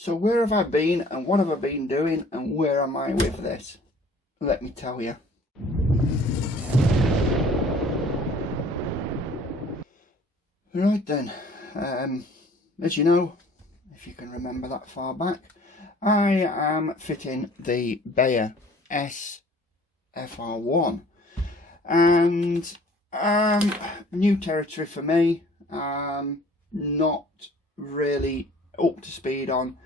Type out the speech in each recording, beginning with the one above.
So where have I been and what have I been doing and where am I with this? Let me tell you. Right then, as you know, if you can remember that far back, I am fitting the Beier SFR-1 and new territory for me. Not really up to speed on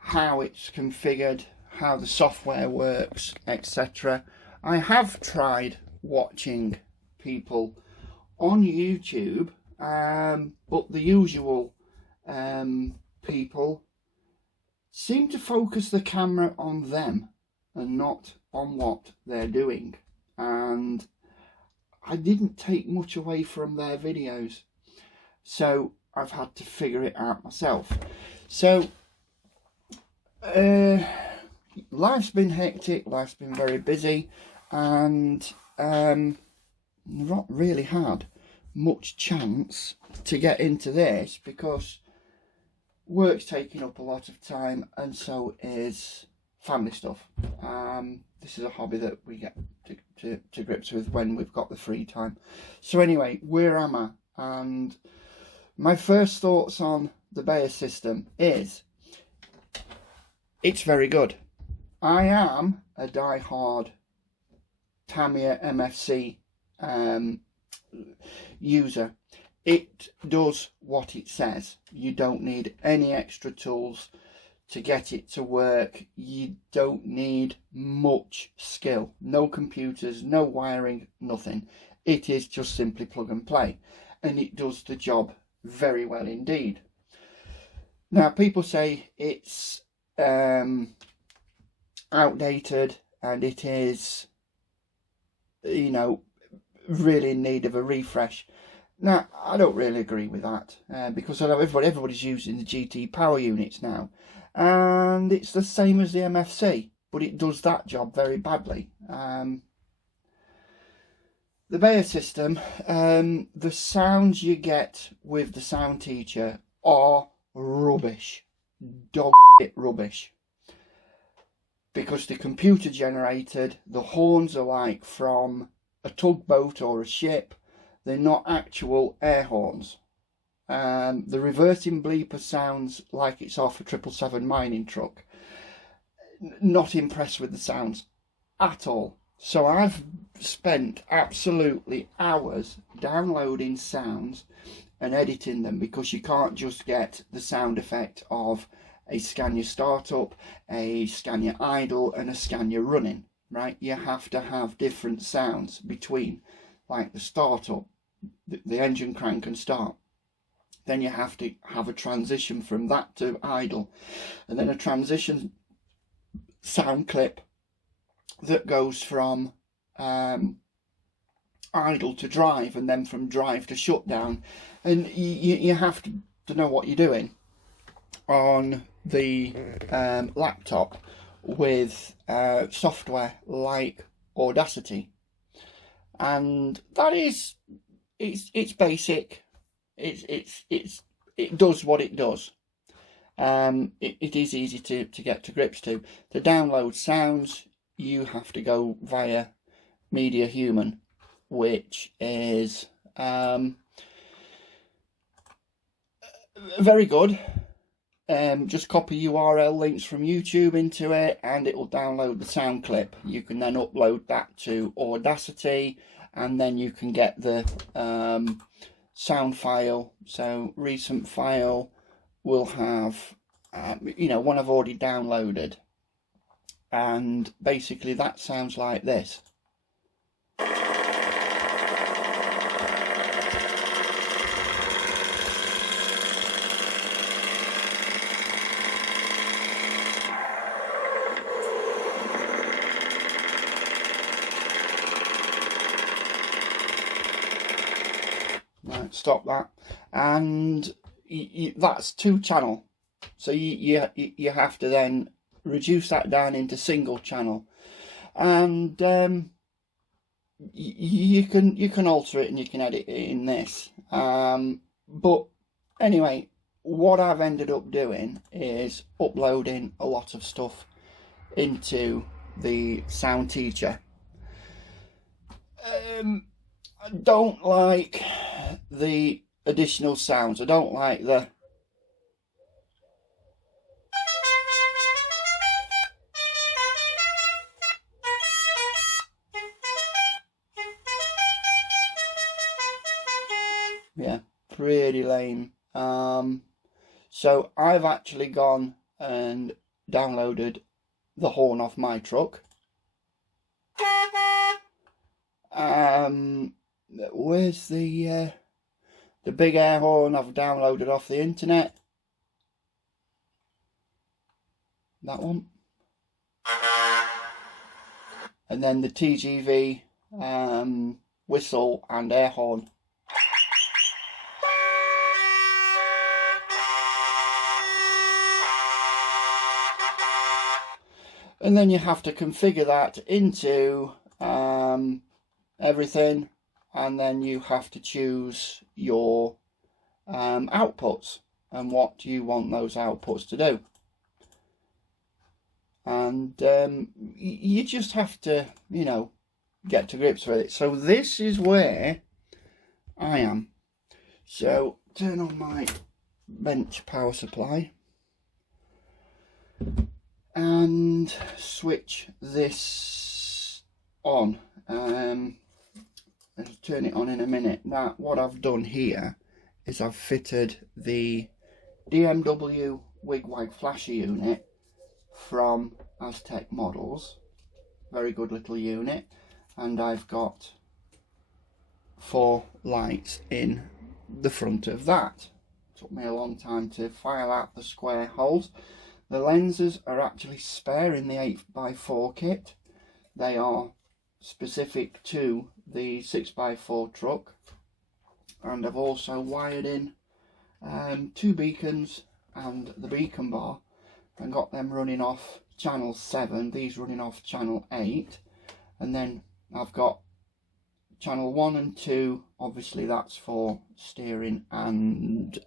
how it's configured, how the software works, etc. I have tried watching people on YouTube, but the usual people seem to focus the camera on them and not on what they're doing, and I didn't take much away from their videos, so I've had to figure it out myself. So life's been hectic, life's been very busy, and not really had much chance to get into this because work's taking up a lot of time, and so is family stuff. This is a hobby that we get to grips with when we've got the free time. So anyway, where am I? And my first thoughts on the Beier system is it's very good. I am a die-hard Tamiya MFC user. It does what it says. You don't need any extra tools to get it to work. You don't need much skill. No computers, no wiring, nothing. It is just simply plug and play, and it does the job very well indeed. Now, people say it's outdated and it is, you know, really in need of a refresh. Now, I don't really agree with that, because I know everybody's using the GT power units now, and it's the same as the MFC, but it does that job very badly. The Beier system, the sounds you get with the sound teacher are rubbish, dog shit rubbish, because they're computer generated. The horns are like from a tugboat or a ship. They're not actual air horns. The reversing bleeper sounds like it's off a 777 mining truck. Not impressed with the sounds at all. So I've spent absolutely hours downloading sounds and editing them, because you can't just get the sound effect of a Scania startup, a Scania idle and a Scania running, right? You have to have different sounds between, like the startup, the engine crank and start. Then you have to have a transition from that to idle, and then a transition sound clip that goes from idle to drive, and then from drive to shutdown. And you have to know what you're doing on the laptop with software like Audacity, and that is it's basic. It does what it does. It is easy to get to grips to. To download sounds, you have to go via Media Human, which is very good. Just copy URL links from YouTube into it and it will download the sound clip. You can then upload that to Audacity, and then you can get the sound file. So recent file will have you know, one I've already downloaded, and basically that sounds like this. Right, stop that. And that's 2-channel, so you have to then reduce that down into single channel, and you can alter it and you can edit it in this. But anyway, what I've ended up doing is uploading a lot of stuff into the sound teacher. I don't like the additional sounds. I don't like the pretty lame. So I've actually gone and downloaded the horn off my truck. Where's the big air horn I've downloaded off the internet? That one. And then the TGV whistle and air horn. And then you have to configure that into everything, and then you have to choose your outputs and what you want those outputs to do. And you just have to, you know, get to grips with it. So this is where I am. So turn on my bench power supply and switch this on. I'll turn it on in a minute. Now what I've done here is I've fitted the DMW wig-wag flasher unit from Aztec Models. Very good little unit. And I've got 4 lights in the front of that. Took me a long time to file out the square holes. The lenses are actually spare in the 8x4 kit. They are specific to the 6x4 truck. And I've also wired in 2 beacons and the beacon bar and got them running off channel 7, these running off channel 8. And then I've got channel 1 and 2, obviously that's for steering and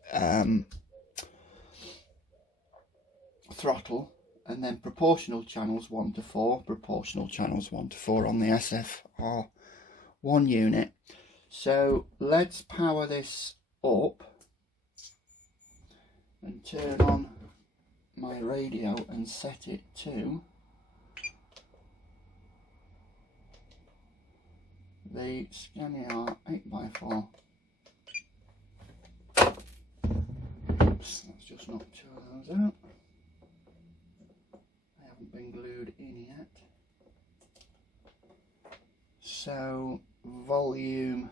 throttle, and then proportional channels 1 to 4, proportional channels 1 to 4 on the SFR-1 unit. So let's power this up and turn on my radio and set it to the Scania 8x4. Oops, let's just knock 2 of those out. They haven't been glued in yet. So volume,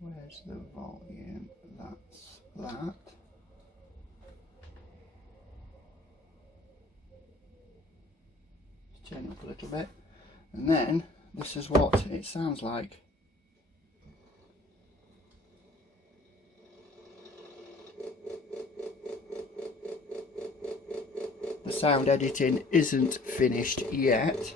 where's the volume? That's that. Turn it up a little bit, and then this is what it sounds like. The sound editing isn't finished yet.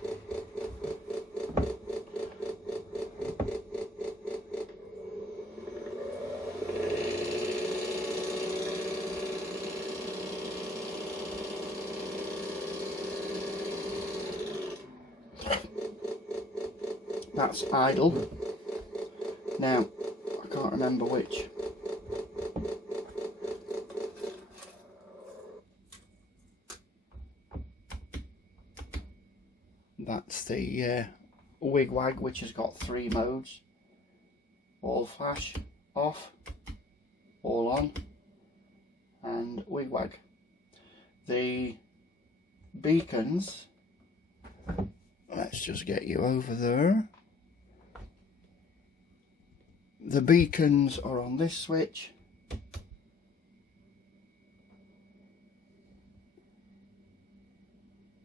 That's idle. Now, I can't remember which. That's the wig-wag, which has got 3 modes. All flash, off, all on, and wig-wag. The beacons, let's just get you over there. The beacons are on this switch.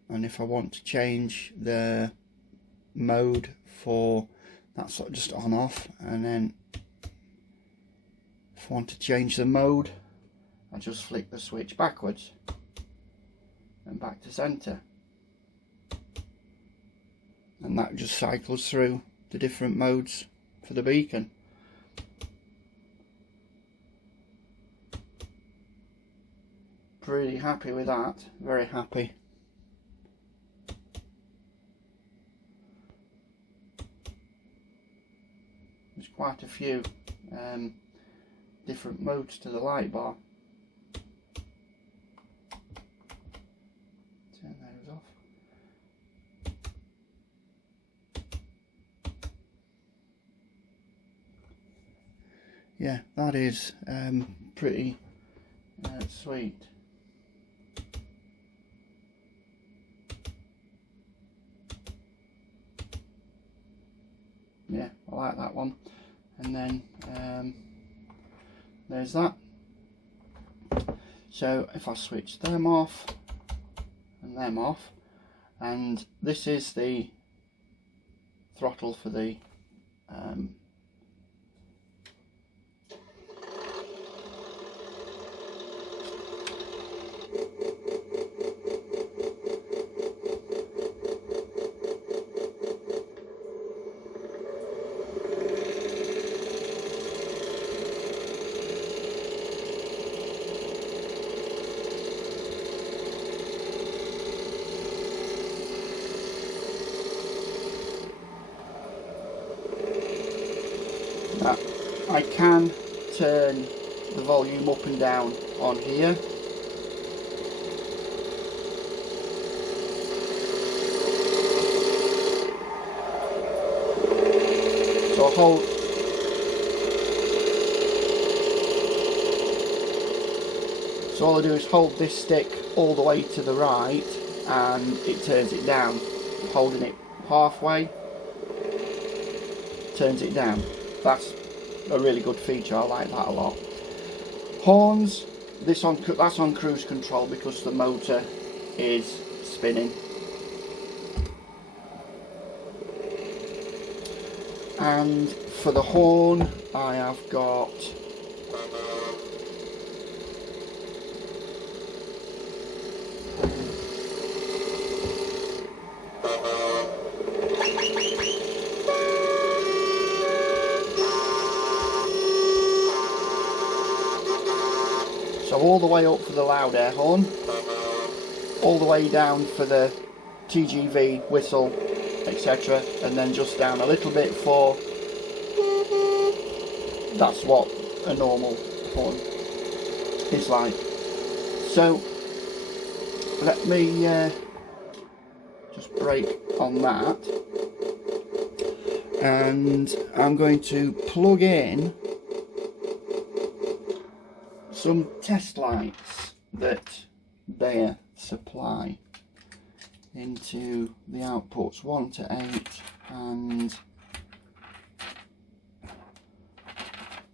And if I want to change the mode for, that's sort of just on off, and then if I want to change the mode, I just flick the switch backwards and back to center, and that just cycles through the different modes for the beacon. pretty happy with that, very happy. There's quite a few different modes to the light bar. Turn those off. Yeah, that is pretty sweet. Yeah, I like that one. And then there's that. So if I switch them off and them off, and this is the throttle for the I can turn the volume up and down on here. So all I do is hold this stick all the way to the right and it turns it down. Holding it halfway turns it down. That's a really good feature, I like that a lot. Horns, that's on cruise control because the motor is spinning. And for the horn I have got all the way up for the loud air horn, all the way down for the TGV whistle, etc., and then just down a little bit for, that's what a normal horn is like. So let me just brake on that, and I'm going to plug in some test lights that Beier supply into the outputs 1 to 8 and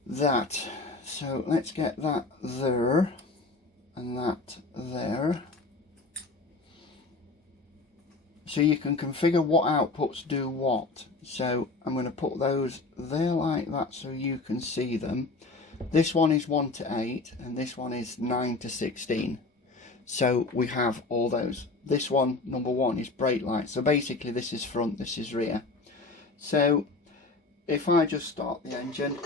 that. So let's get that there and that there. So you can configure what outputs do what. So I'm going to put those there like that so you can see them. This one is 1 to 8 and this one is 9 to 16. So we have all those. This one, number 1, is brake light. So basically this is front, this is rear. So if I just start the engine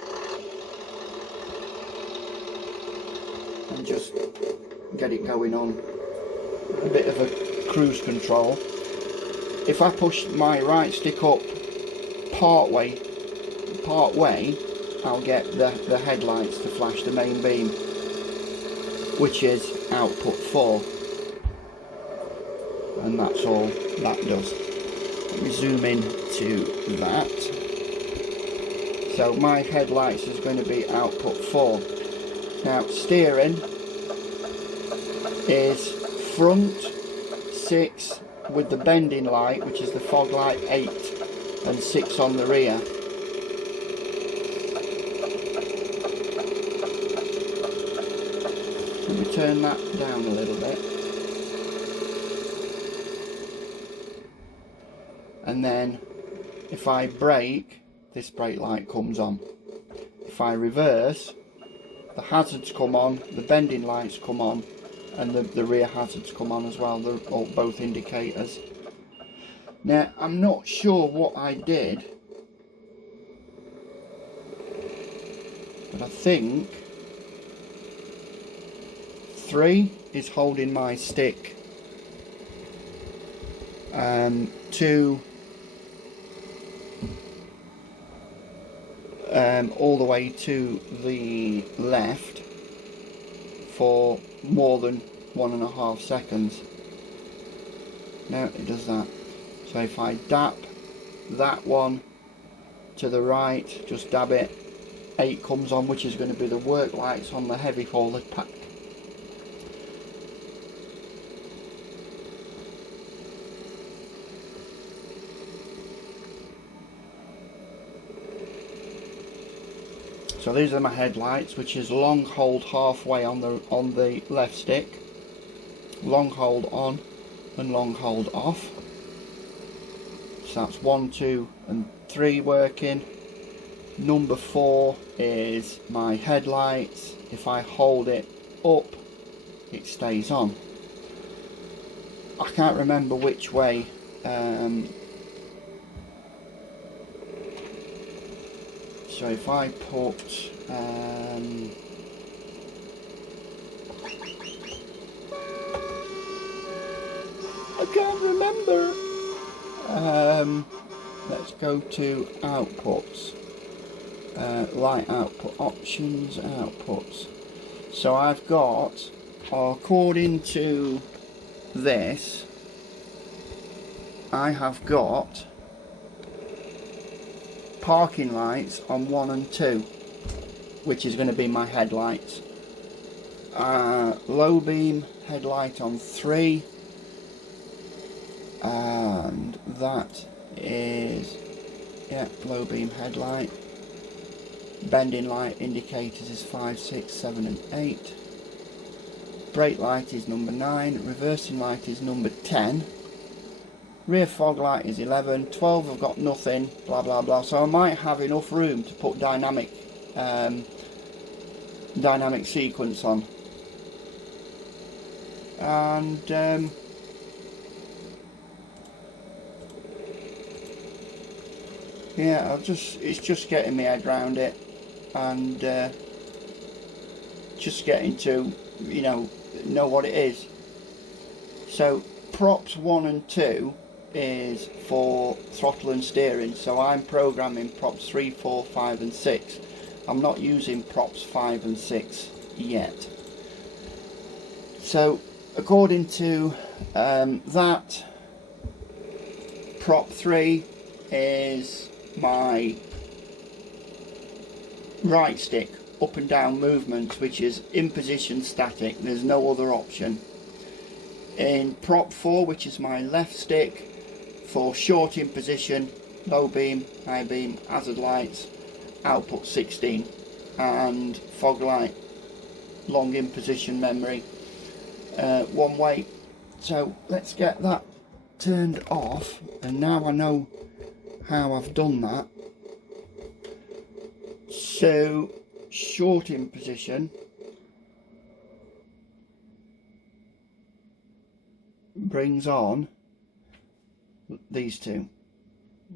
and just get it going on a bit of a cruise control, if I push my right stick up part way, I'll get the headlights to flash the main beam, which is output 4, and that's all that does. Let me zoom in to that. So my headlights is going to be output 4. Now steering is front 6 with the bending light, which is the fog light 8, and 6 on the rear. Let me turn that down a little bit. And then if I brake, this brake light comes on. If I reverse, the hazards come on, the bending lights come on, and the rear hazards come on as well. They're all both indicators. Now I'm not sure what I did, but I think 3 3 is holding my stick to all the way to the left for more than 1.5 seconds. No, it does that. So if I dab that one to the right, just dab it, 8 comes on, which is going to be the work lights on the heavy folded pack. So these are my headlights, which is long hold halfway on the left stick, long hold on and long hold off. So that's 1, 2 and 3 working. Number 4 is my headlights. If I hold it up, it stays on. I can't remember which way so if I put I can't remember. Let's go to outputs, light output options, outputs. So I've got, according to this, I have got parking lights on 1 and 2, which is going to be my headlights. Low beam headlight on 3, and that is, yeah, low beam headlight. Bending light indicators is 5, 6, 7 and 8. Brake light is number 9. Reversing light is number 10. Rear fog light is 11. 12 I've got nothing, blah blah blah. So I might have enough room to put dynamic sequence on. And yeah, it's just getting my head around it, and just getting to, you know what it is. So props 1 and 2 is for throttle and steering, so I'm programming props 3, 4, 5 and 6. I'm not using props 5 and 6 yet. So according to that, prop 3 is my right stick up and down movement, which is in position static, there's no other option. In prop 4, which is my left stick, for short in position, low beam, high beam, hazard lights, output 16, and fog light, long in position memory, one way. So let's get that turned off, and now I know how I've done that. So short in position, brings on these two.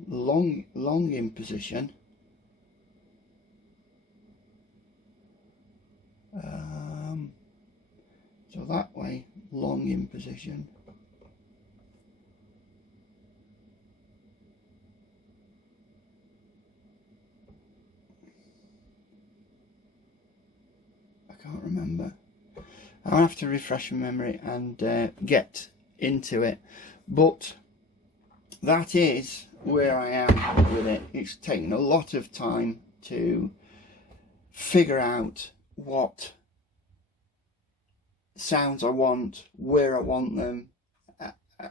Long in position, so that way, long in position. I can't remember. I'll have to refresh my memory and get into it, but that is where I am with it. It's taken a lot of time to figure out what sounds I want, where I want them,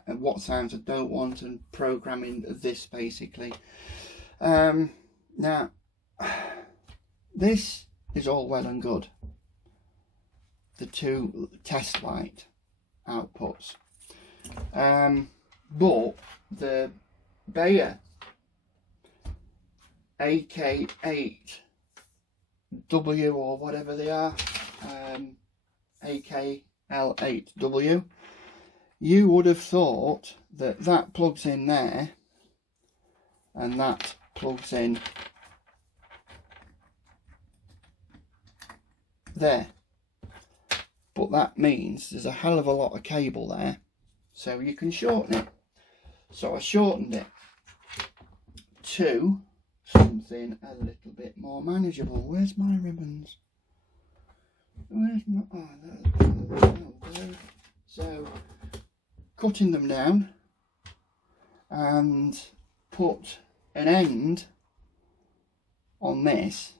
and what sounds I don't want, and programming this basically. Now this is all well and good, the 2 test light outputs, but the Beier AK8W or whatever they are, AKL8W, you would have thought that that plugs in there and that plugs in there. but that means there's a hell of a lot of cable there, so you can shorten it. So I shortened it to something a little bit more manageable. Where's my ribbons? Where's my... oh, there. So cutting them down and put an end on this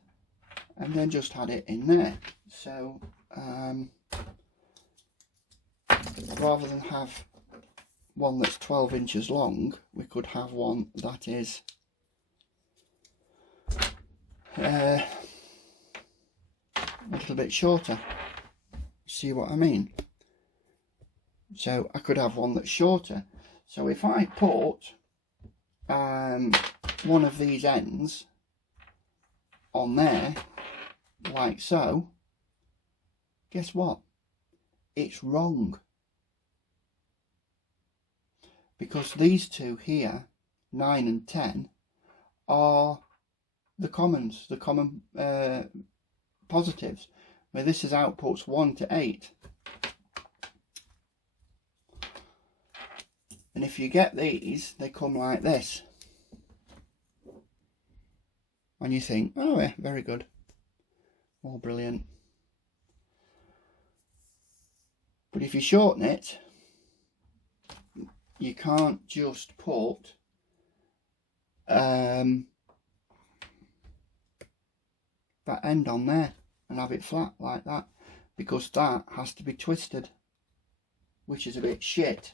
and then just had it in there. So rather than have one that's 12 inches long, we could have one that is a little bit shorter. See what I mean? So I could have one that's shorter. So if I put one of these ends on there like so, guess what? It's wrong, because these two here, 9 and 10, are the commons, the common positives, where this is outputs 1 to 8. And if you get these, they come like this. And you think, oh yeah, very good. Oh, brilliant. But if you shorten it, you can't just put that end on there and have it flat like that, because that has to be twisted, which is a bit shit.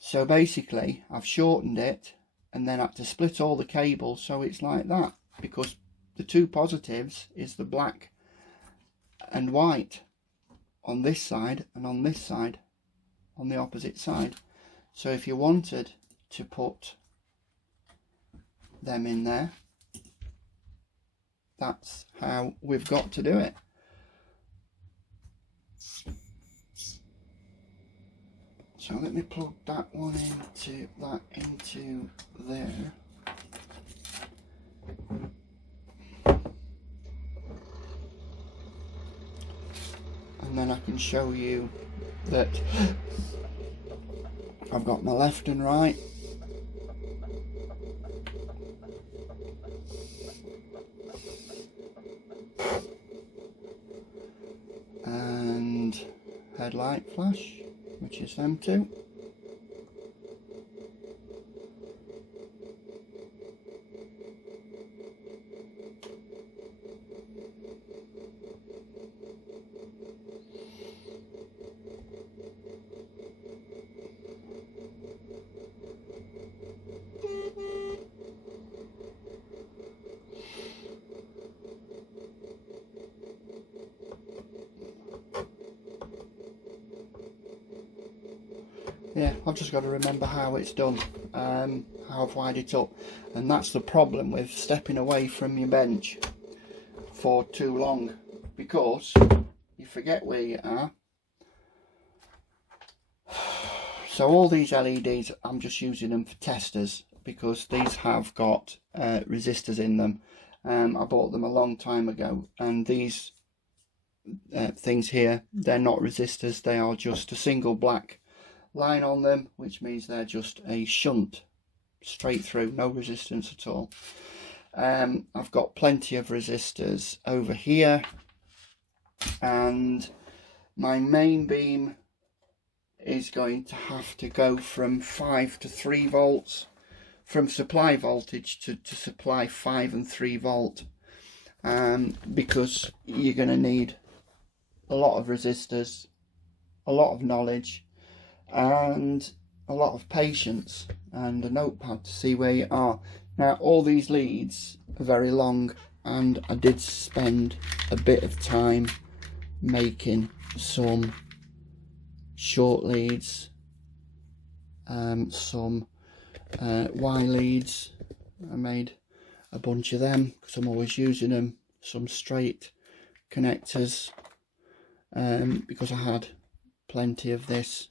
So basically I've shortened it and then had to split all the cables so it's like that, because the two positives is the black and white on this side and on this side, on the opposite side. So if you wanted to put them in there, that's how we've got to do it. So let me plug that one into there. And then I can show you that I've got my left and right. And headlight flash, which is them two. Yeah, I've just got to remember how it's done, how I've wired it up, and that's the problem with stepping away from your bench for too long, because you forget where you are. So all these LEDs, I'm just using them for testers, because these have got resistors in them. I bought them a long time ago, and these things here, they're not resistors, they are just a single black line on them, which means they're just a shunt straight through, no resistance at all. I've got plenty of resistors over here, and my main beam is going to have to go from 5 to 3 volts, from supply voltage to supply 5 and 3 volt, because you're going to need a lot of resistors, a lot of knowledge, and a lot of patience, and a notepad to see where you are. Now all these leads are very long, and I did spend a bit of time making some short leads, some Y leads. I made a bunch of them because I'm always using them, some straight connectors, because I had plenty of this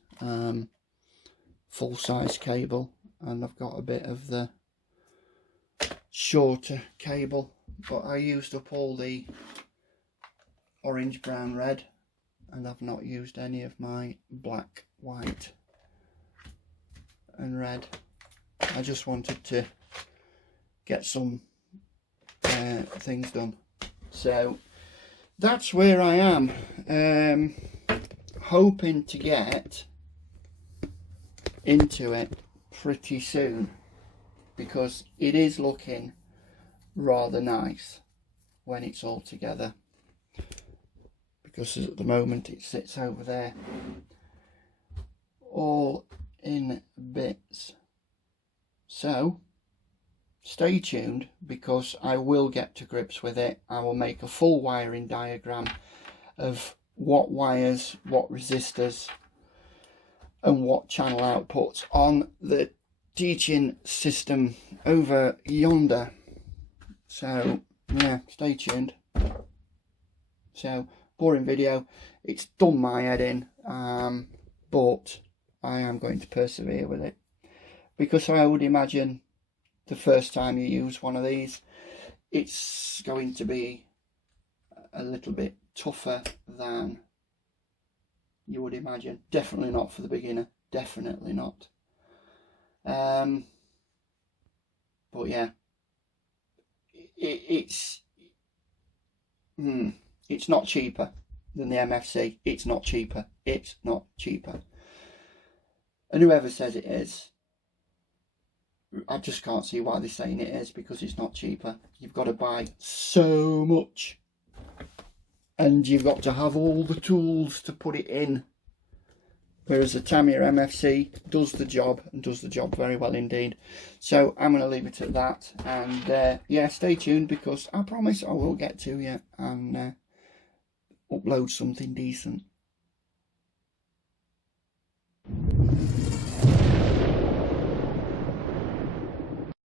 full size cable, and I've got a bit of the shorter cable, but I used up all the orange, brown, red, and I've not used any of my black, white and red. I just wanted to get some things done. So that's where I am. Hoping to get into it pretty soon, because it is looking rather nice when it's all together, because at the moment it sits over there all in bits. So stay tuned, because I will get to grips with it. I will make a full wiring diagram of what wires, what resistors and what channel outputs on the teaching system over yonder. So yeah, stay tuned. So boring video, it's done my head in, but I am going to persevere with it, because I would imagine the first time you use one of these, it's going to be a little bit tougher than you would imagine. Definitely not for the beginner, definitely not. But yeah, it's not cheaper than the MFC. It's not cheaper. It's not cheaper. And whoever says it is, I just can't see why they're saying it is, because it's not cheaper. You've got to buy so much, and you've got to have all the tools to put it in. Whereas the Tamiya MFC does the job, and does the job very well indeed. So I'm going to leave it at that. And yeah, stay tuned, because I promise I will get to you and upload something decent.